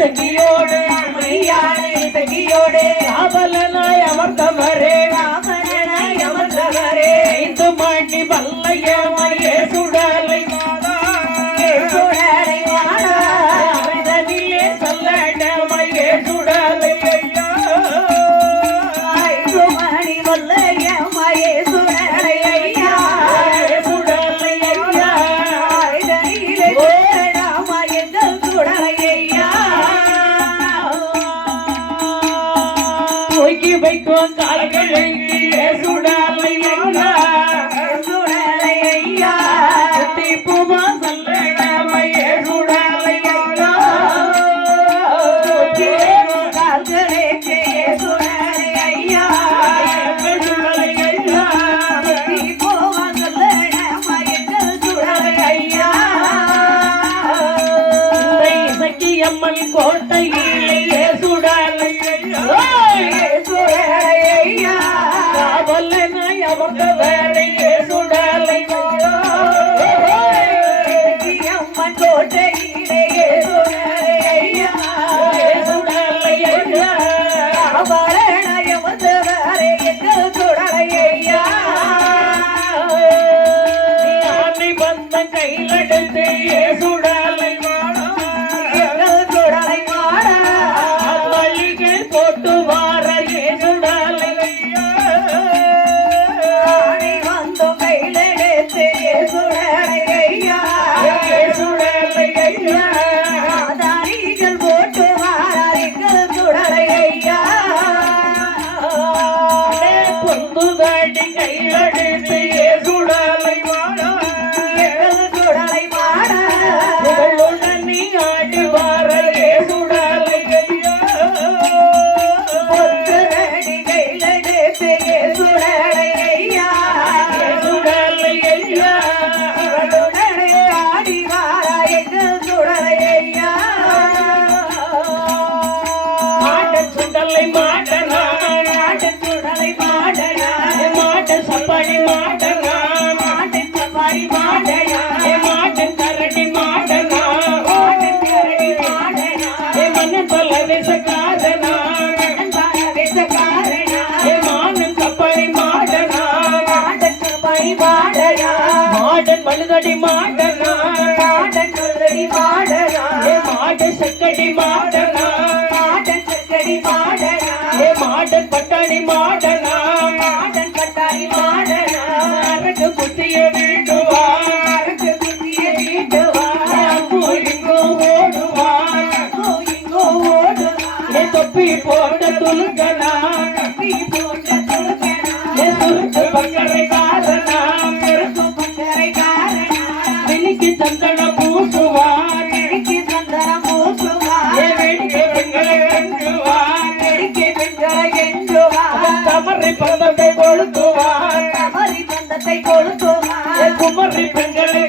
சங்கியோடு மையானை சகியோடு காவலனாய் அமர்ந்தவரே காவலனாய் அமர்ந்தவரே 5 மணி வல்லையமையே சுடலை சுடலை வாடா அமிர்தனிலே சொல்லடமையே சுடலை ஐயா 5 மணி வல்லையமையே சுடலை ஐயா சுடலை ஐயா இதனிலே சுடலாமா எங்கள் சுடலை ஐயா தூக்கி வைக்கும் கால்களுக்கு சுடலை ஐயா சுடலை ஐயா தீப்புமா சொல்லடமையே சுடலை ஐயா கால்களுக்கு சுடலை ஐயா சுடலை ஐயா போவா சொல்லலாமா எங்கள் சுடலை ஐயா அம்மன் கோட்டையிலே சுடலை சுடலை ஐயா காவலனாய் அமர்ந்தவரையே சுடலை அம்மன் கோட்டையிலே சுடலை ஐயா சுடலை ஐயா அவரணய வந்தவரே எங்கள் சுடலை ஐயா ஆனை வந்த கையிலெடுத்து சுடலை எங்கள் சுடலை மாடா மல்லிகை போட்டு வார சுடலை ஆணை வந்தோம் கையிலெடுத்து சுடலை ஐயா சுடலை ஐயா ஆதாரிகள் போட்டு வாரார்கள் சுடலை ஐயா பொந்துகாட்டி கையிலெடுத்து சுடலை எங்கள் சுடலை மாடா நீ ஆடி வார சுடலை ஐயா பொத்துரடி கையிலெடுத்து சுடலை ஐயா சுடலை ஐயா இவளுடனே ஆடி வாரா எங்கள் சுடலை ஐயா மாட்டன் சுடலை மாட்டனா மாட்டன் சுடலை மாடனா மாட்டன் சப்பாடி மாட்டனா மாட்டன் சப்பாரி மாடனா மாட்டன் கரடி மாட்டனா மாட்டன் கரடி மாடனா மன்னன் பல விசக்காரனா அன்பான வெசக்காரனா மானன் சப்பாடி மாட்டனா மாட்டன் சப்பாரி மாடனா மாடன் மழுதடி மாட்டனா மாட்டன் சொல்றடி மாடனா மாடன் செக்கடி மாட்டனா மாட்டன் சக்கடி மாடனா மாடன் பட்டாணி மாட்டனா மாட்டன் பட்டாரி மாடனா அரக்கு குத்திய வீட்டுவான் அரக்கு குத்திய வீட்டுவான் அங்கோ இங்கோ ஓடுவான் இங்கோ ஓடுவான் தொப்பி போட்ட துலுக்கனா கப்பி போட்ட துளுக்கனா சுருக்கு பக்கரை காரணா பெருக்கும் பக்கரை காரணா இன்னைக்கு சந்தன பூசுவான் இடுக்கி சந்தனம் பூசுவான் வேடிக்கை பெண்களை வென்றுவான் இடுக்கி பெண்களை என்றுவான் தமரை பந்தத்தை கொளுத்துவான் தவறி பந்தத்தை கொளுத்துவான் குமரி பெண்களை